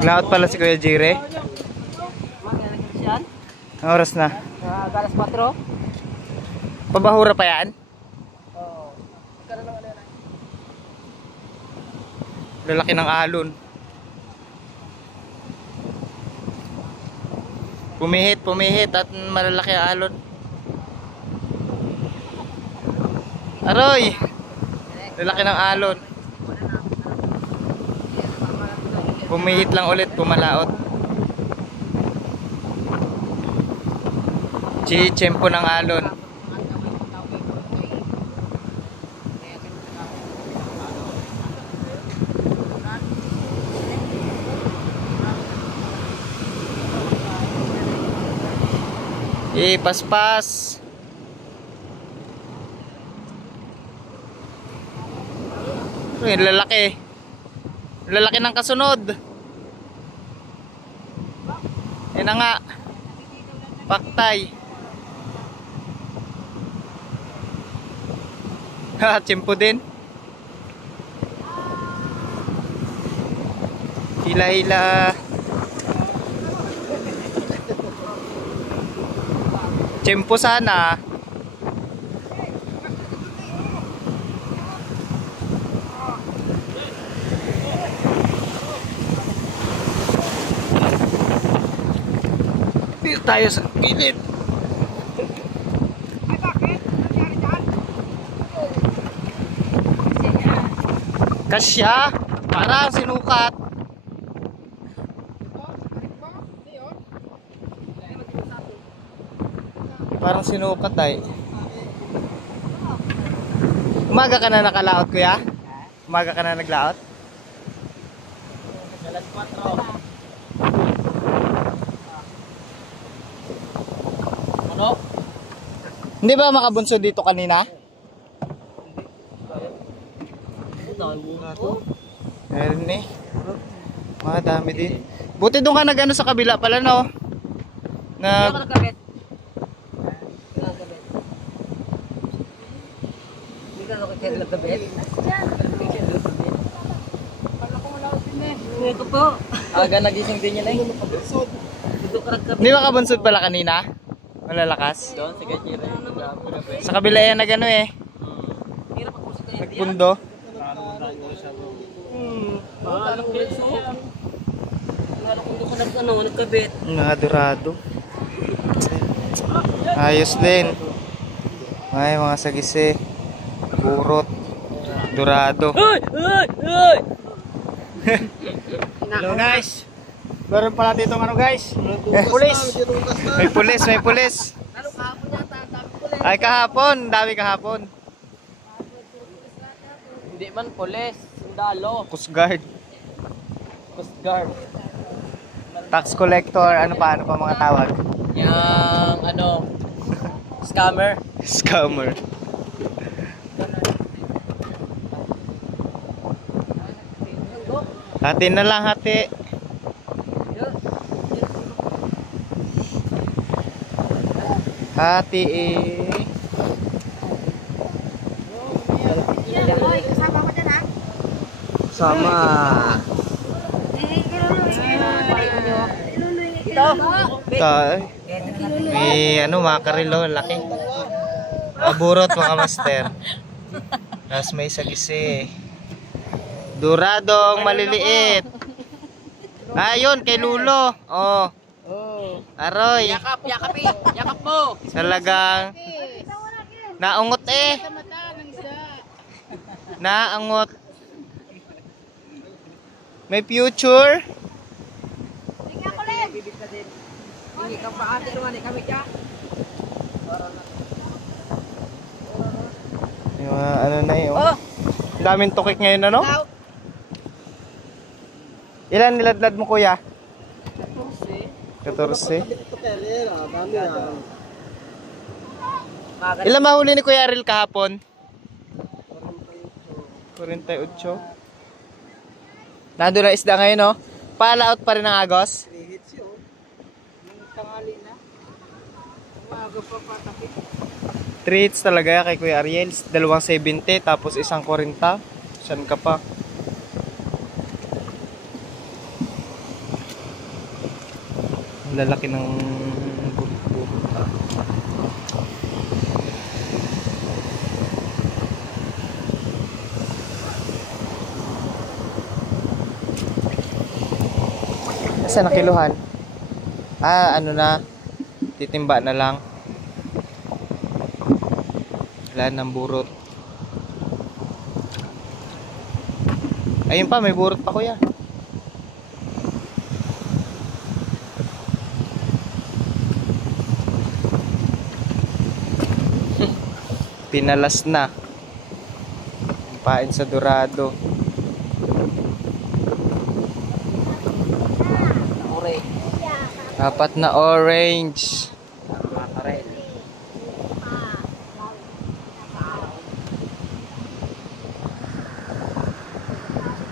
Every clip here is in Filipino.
Naglaot pala si Kuya Jire. Ang oras na? Alas 4. Pabahura pa yan? Oo. Lalaki ng alon. Pumihit at malalaki ang alon. Aroy! Lalaki ng alon. Pumihit lang ulit, pumalaot. Chempo ng alon. Paspas. Lalaki. Lalaki ng kasunod. Yan na nga. Paktay. Ha, tsempo din. Hila-hila. Tsempo sana. Dito tayo sa gilid. Kasya, parang sinukat. Parang sinukat ay. Umaga ka na nakalaot, kuya? Umaga ka na naglaot? Alas 4. Ano? Hindi ba makabunso dito kanina? Meron eh. Mga dami din. Buti doon ka nag-ano sa kabila pala, no? Na... Ito po. Aga nagising din yan eh. Hindi makabunsod pala kanina? Malalakas? Doon, sige, Jire. Sa kabila yan nag-ano eh. Nagpundo. Alam ko yun so. Alam ko doon ka nagkabit. Nakadurado. Ayos din. Ay, mga sagise. Burot. Durado. Ay! Ay! Ay! Hello guys. Meron pala dito ano guys. Pulis. May pulis, may pulis. Ay kahapon, dami kahapon. Hindi man pulis, sundalo. Coast Guard. Coast Guard. Tax collector, ano pa mga tawag? Yang ano, scammer. Scammer. Hati na lang, hati. Hati eh. Kasama ko dyan ha? Sama. Ito. Tay. May ano, makarilo, laki. Aburot mga master. Tapos may sagisi. Duradong maliliit. Ayun, kay Lulo. Oh. Aroy. Yakap, yakapi. Yakap mo. Talagang naungot eh. Naangot. May future. Tingnan ko lang. Hindi ka pa ate naman eh kami ka. Yung ano na yun. Oh. Daming tukik ngayon ano? Ilan niladlad mo kuya? 14. Ilan mahuli ni Kuya Aril kahapon? 48. Nandun na isda ngayon, no? Palaot pa rin ang agos? 3 hits talaga kay Kuya Ariel. 270 tapos 140. Saan ka pa? lalaki ng burot. Saan na kiluhan? Ano na? Titimba na lang. Wala ng burot. Ayun pa, may burot pa kuya. Pinalas na. Pain sa Dorado. Apat na orange.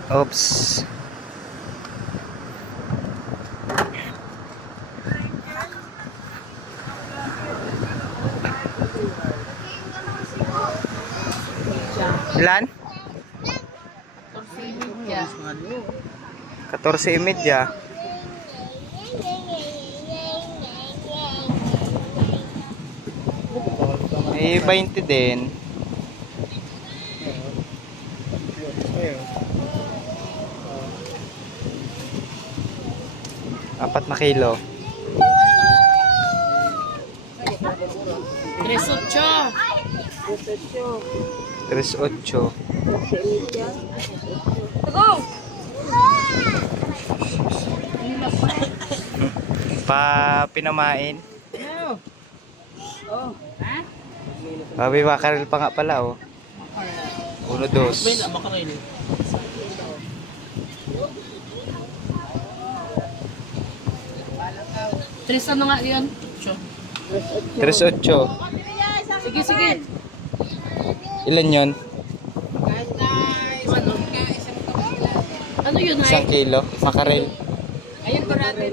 Oops. Ilan? 14:30. May 20 din. Apat na kilo. 3.8. Pa pinamain. Babi makarel pa nga pala oh. 1, 2. Tres ano nga yan? 3.8. Sige, sige. Ilan yon? Ano yun, 1 kilo. Makarel. Ayun, Dorado.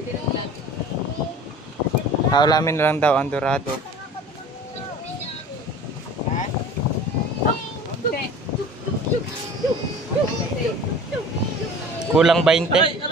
Ulamin na lang daw ang Dorado. Kulang 20.